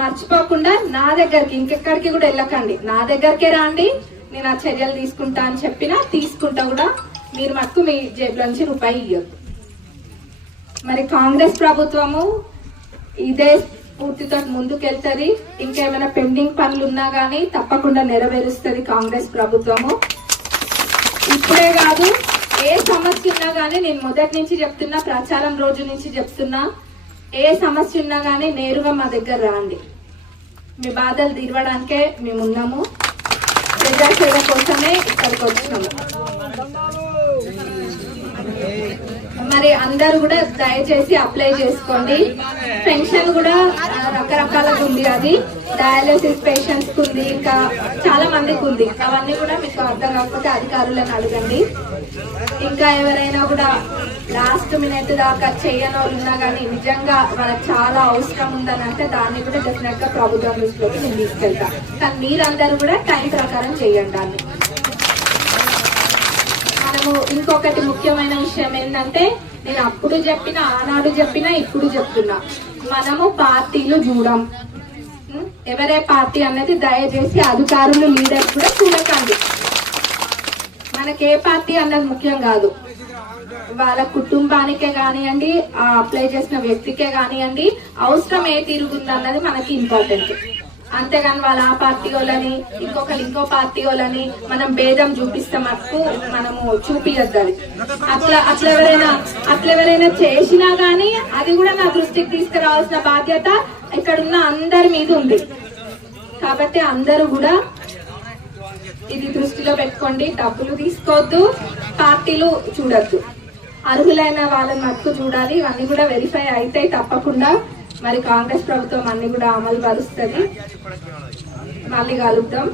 మర్చిపోకుండా నా దగ్గరికి ఇంకెక్కడికి కూడా వెళ్ళకండి, నా దగ్గరకే రాండి, నేను ఆ చర్యలు తీసుకుంటా అని చెప్పినా తీసుకుంటా కూడా. మీరు మటుకు మీ జేబులో నుంచి రూపాయి ఇవ్వద్దు. మరి కాంగ్రెస్ ప్రభుత్వము ఇదే స్ఫూర్తితో ముందుకెళ్తుంది. ఇంకేమైనా పెండింగ్ పనులు ఉన్నా గానీ తప్పకుండా నెరవేరుస్తుంది కాంగ్రెస్ ప్రభుత్వము. ఇప్పుడే కాదు, ఏ సమస్య ఉన్నా గానీ నేను మొదటి నుంచి చెప్తున్నా, ప్రచారం రోజు నుంచి చెప్తున్నా, ఏ సమస్య ఉన్నా గానీ నేరుగా మా దగ్గర రాండి. మీ బాధలు తీరవడానికే మేము ఉన్నాము, ప్రజాసేవ కోసమే ఇక్కడికి వచ్చినాము. మరి అందరూ కూడా దయచేసి అప్లై చేసుకోండి. పెన్షన్ కూడా రకరకాలుగా ఉంది, అది డయాలసిస్ పేషెంట్స్ కు ఉంది, ఇంకా చాలా మందికి ఉంది. అవన్నీ కూడా మీకు అర్థం కాకపోతే అధికారులను అడగండి. ఇంకా ఎవరైనా కూడా లాస్ట్ మినిట్ దాకా చేయని వాళ్ళు ఉన్నా కానీ నిజంగా మనకు చాలా అవసరం ఉందని అంటే దాన్ని కూడా డెఫినెట్ గా ప్రభుత్వం దృష్టిలోకి నేను తీసుకెళ్తా. కానీ మీరందరూ కూడా టైం ప్రకారం చేయండి దాన్ని. మనము ఇంకొకటి ముఖ్యమైన విషయం ఏంటంటే, నేను అప్పుడు చెప్పినా, ఆనాడు చెప్పినా, ఇప్పుడు చెప్తున్నా, మనము పార్టీలు చూడం. ఎవరే పార్టీ అన్నది దయచేసి అధికారులు, లీడర్స్ కూడా చూడకండి. మనకే పార్టీ అన్నది ముఖ్యం కాదు, వాళ్ళ కుటుంబానికే కానివ్వండి, అప్లై చేసిన వ్యక్తికే కానివ్వండి, అవసరం ఏ తిరుగుంది అన్నది మనకి ఇంపార్టెంట్. అంతేగాని వాళ్ళ ఆ పార్టీ వాళ్ళని, ఇంకొకరు ఇంకో పార్టీ వాళ్ళని మనం భేదం చూపిస్తే మటుకు మనము చూపియద్దు. అది అట్లా ఎవరైనా చేసినా గానీ అది కూడా నా దృష్టికి తీసుకురావాల్సిన బాధ్యత ఇక్కడున్న అందరి మీద ఉంది. కాబట్టి అందరూ కూడా ఇది దృష్టిలో పెట్టుకోండి. డబ్బులు తీసుకోవద్దు, పార్టీలు చూడొద్దు, అర్హులైన వాళ్ళని మటుకు చూడాలి. ఇవన్నీ కూడా వెరిఫై అయితే తప్పకుండా మరి కాంగ్రెస్ ప్రభుత్వం అన్ని కూడా అమలు పరుస్తుంది. మళ్ళీ కలుద్దాం.